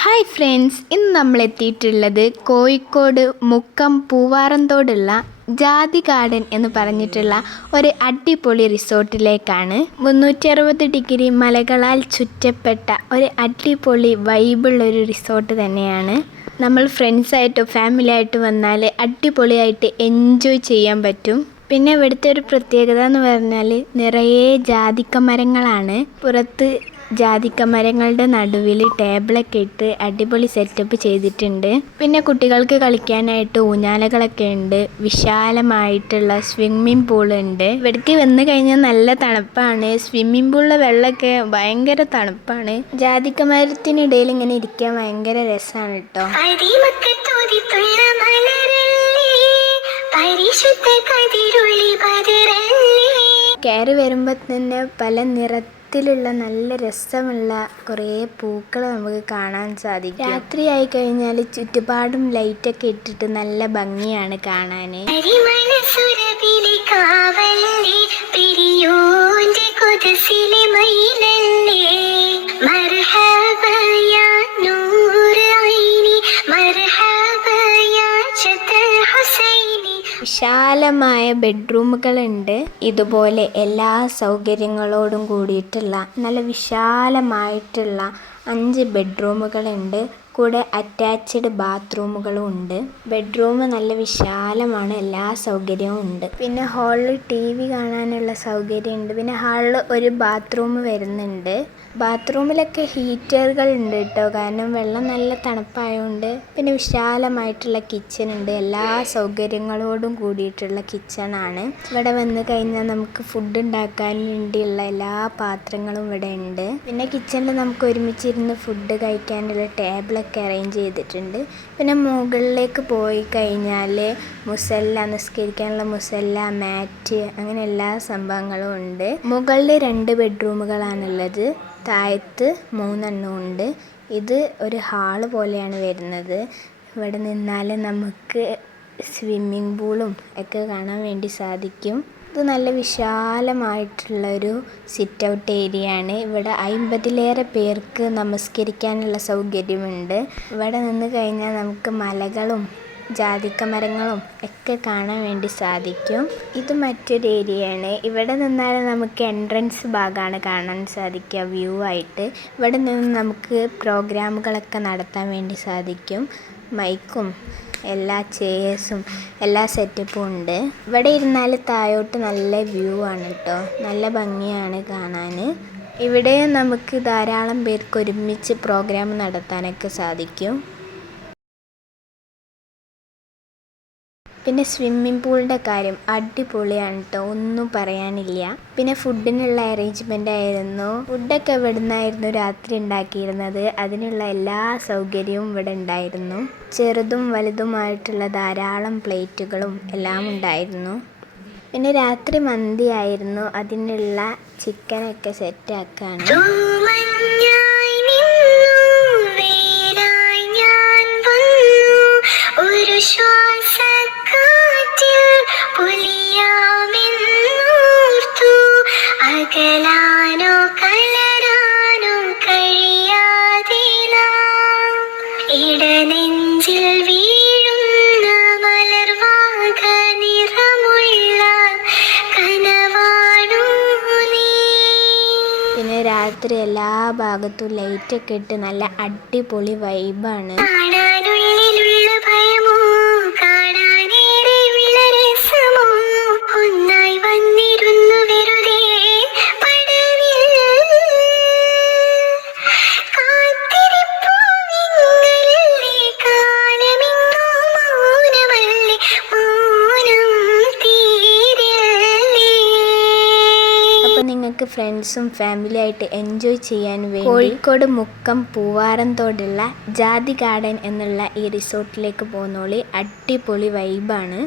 Hi friends, ഇന്ന് നമ്മൾ എത്തിയിട്ടുള്ളത് കോഴിക്കോട് മുക്കം പൂവാറന്തോടുള്ള ജാതി ഗാർഡൻ എന്ന് പറഞ്ഞിട്ടുള്ള ഒരു അടിപൊളി റിസോർട്ടിലേക്കാണ്. 360 ഡിഗ്രി മലകളാൽ ചുറ്റപ്പെട്ട ഒരു അടിപൊളി വൈബുള്ളൊരു റിസോർട്ട് തന്നെയാണ്. നമ്മൾ ഫ്രണ്ട്സായിട്ടോ ഫാമിലി ആയിട്ട് വന്നാൽ അടിപൊളിയായിട്ട് എൻജോയ് ചെയ്യാൻ പറ്റും. പിന്നെ ഇവിടുത്തെ ഒരു പ്രത്യേകത എന്ന് പറഞ്ഞാൽ നിറയെ ജാതിക്ക മരങ്ങളാണ്. പുറത്ത് ജാതിക്ക മരങ്ങളുടെ നടുവിൽ ടേബിളൊക്കെ ഇട്ട് അടിപൊളി സെറ്റപ്പ് ചെയ്തിട്ടുണ്ട്. പിന്നെ കുട്ടികൾക്ക് കളിക്കാനായിട്ട് ഊഞ്ഞാലകളൊക്കെ ഉണ്ട്. വിശാലമായിട്ടുള്ള സ്വിമ്മിംഗ് പൂൾ ഉണ്ട്. ഇവിടേക്ക് വന്നു കഴിഞ്ഞാൽ നല്ല തണുപ്പാണ്. സ്വിമ്മിംഗ് പൂളിലെ വെള്ളമൊക്കെ ഭയങ്കര തണുപ്പാണ്. ജാതിക്ക മരത്തിനിടയിൽ ഇങ്ങനെ ഇരിക്കാൻ ഭയങ്കര രസമാണ് കേട്ടോ. കയറി വരുമ്പോൾ തന്നെ പല നിറത്തിലുള്ള നല്ല രസമുള്ള കുറേ പൂക്കൾ നമുക്ക് കാണാൻ സാധിക്കും. രാത്രിയായി കഴിഞ്ഞാൽ ചുറ്റുപാടും ലൈറ്റൊക്കെ ഇട്ടിട്ട് നല്ല ഭംഗിയാണ് കാണാൻ. വിശാലമായ ബെഡ്റൂമുകളുണ്ട്. ഇതുപോലെ എല്ലാ സൗകര്യങ്ങളോടും കൂടിയിട്ടുള്ള നല്ല വിശാലമായിട്ടുള്ള 5 ബെഡ്റൂമുകളുണ്ട്. കൂടെ അറ്റാച്ച്ഡ് ബാത്റൂമുകളും ഉണ്ട്. ബെഡ്റൂം നല്ല വിശാലമാണ്, എല്ലാ സൗകര്യവും ഉണ്ട്. പിന്നെ ഹാളിൽ TV കാണാനുള്ള സൗകര്യമുണ്ട്. പിന്നെ ഹാളിൽ ഒരു ബാത്റൂം വരുന്നുണ്ട്. ബാത്റൂമിലൊക്കെ ഹീറ്ററുകൾ ഉണ്ട് കേട്ടോ, കാരണം വെള്ളം നല്ല തണുപ്പായതുകൊണ്ട്. പിന്നെ വിശാലമായിട്ടുള്ള കിച്ചൺ ഉണ്ട്. എല്ലാ സൗകര്യങ്ങളോടും കൂടിയിട്ടുള്ള കിച്ചണാണ്. ഇവിടെ വന്നു കഴിഞ്ഞാൽ നമുക്ക് ഫുഡ് ഉണ്ടാക്കാൻ വേണ്ടിയുള്ള എല്ലാ പാത്രങ്ങളും ഇവിടെ ഉണ്ട്. പിന്നെ കിച്ചണിൽ നമുക്ക് ഒരുമിച്ചിരുന്ന് ഫുഡ് കഴിക്കാനുള്ള ടേബിളൊക്കെ അറേഞ്ച് ചെയ്തിട്ടുണ്ട്. പിന്നെ മുകളിലേക്ക് പോയി കഴിഞ്ഞാൽ മുസല്ല, നിസ്കരിക്കാനുള്ള മുസല്ല, മാറ്റ്, അങ്ങനെ എല്ലാ സംഭവങ്ങളും ഉണ്ട്. മുകളിൽ 2 ബെഡ്റൂമുകളാണുള്ളത്. താഴത്ത് 3 ഉണ്ട്. ഇത് ഒരു ഹാള് പോലെയാണ് വരുന്നത്. ഇവിടെ നിന്നാൽ നമുക്ക് സ്വിമ്മിംഗ് പൂളും ഒക്കെ കാണാൻ വേണ്ടി സാധിക്കും. ഇത് നല്ല വിശാലമായിട്ടുള്ളൊരു സിറ്റ് ഔട്ട് ഏരിയ ആണ്. ഇവിടെ 50ലേറെ പേർക്ക് നമസ്കരിക്കാനുള്ള സൗകര്യമുണ്ട്. ഇവിടെ നിന്ന് കഴിഞ്ഞാൽ നമുക്ക് മലകളും ജാതിക്ക മരങ്ങളും ഒക്കെ കാണാൻ വേണ്ടി സാധിക്കും. ഇത് മറ്റൊരു ഏരിയയാണ്. ഇവിടെ നിന്നാൽ നമുക്ക് എൻട്രൻസ് ഭാഗമാണ് കാണാൻ സാധിക്കുക വ്യൂ ആയിട്ട്. ഇവിടെ നിന്ന് നമുക്ക് പ്രോഗ്രാമുകളൊക്കെ നടത്താൻ വേണ്ടി സാധിക്കും. മൈക്കും എല്ലാ ചെയേഴ്സും എല്ലാ സെറ്റപ്പും ഉണ്ട്. ഇവിടെ ഇരുന്നാൽ താഴോട്ട് നല്ല വ്യൂ ആണ് കേട്ടോ, നല്ല ഭംഗിയാണ് കാണാൻ. ഇവിടെ നമുക്ക് ധാരാളം പേർക്ക് ഒരുമിച്ച് പ്രോഗ്രാം നടത്താനൊക്കെ സാധിക്കും. പിന്നെ സ്വിമ്മിംഗ് പൂളിൻ്റെ കാര്യം അടിപൊളിയാണ് കേട്ടോ, ഒന്നും പറയാനില്ല. പിന്നെ ഫുഡിനുള്ള അറേഞ്ച്മെൻ്റ് ആയിരുന്നു. ഫുഡൊക്കെ ഇവിടെ നിന്നായിരുന്നു രാത്രി ഉണ്ടാക്കിയിരുന്നത്. അതിനുള്ള എല്ലാ സൗകര്യവും ഇവിടെ ഉണ്ടായിരുന്നു. ചെറുതും വലുതുമായിട്ടുള്ള ധാരാളം പ്ലേറ്റുകളും എല്ലാം ഉണ്ടായിരുന്നു. പിന്നെ രാത്രി മന്തി ആയിരുന്നു. അതിനുള്ള ചിക്കനൊക്കെ സെറ്റാക്കാണ്. പിന്നെ രാത്രി എല്ലാ ഭാഗത്തും ലൈറ്റൊക്കെ ഇട്ട് നല്ല അടിപൊളി വൈബാണ്. നിങ്ങൾക്ക് ഫ്രണ്ട്സും ഫാമിലി ആയിട്ട് എൻജോയ് ചെയ്യാൻ വേണ്ടി കോഴിക്കോട് മുക്കം പൂവാറന്തോടുള്ള ജാതി ഗാർഡൻ എന്നുള്ള ഈ റിസോർട്ടിലേക്ക് പോകുന്നോളി. അടിപൊളി വൈബാണ്.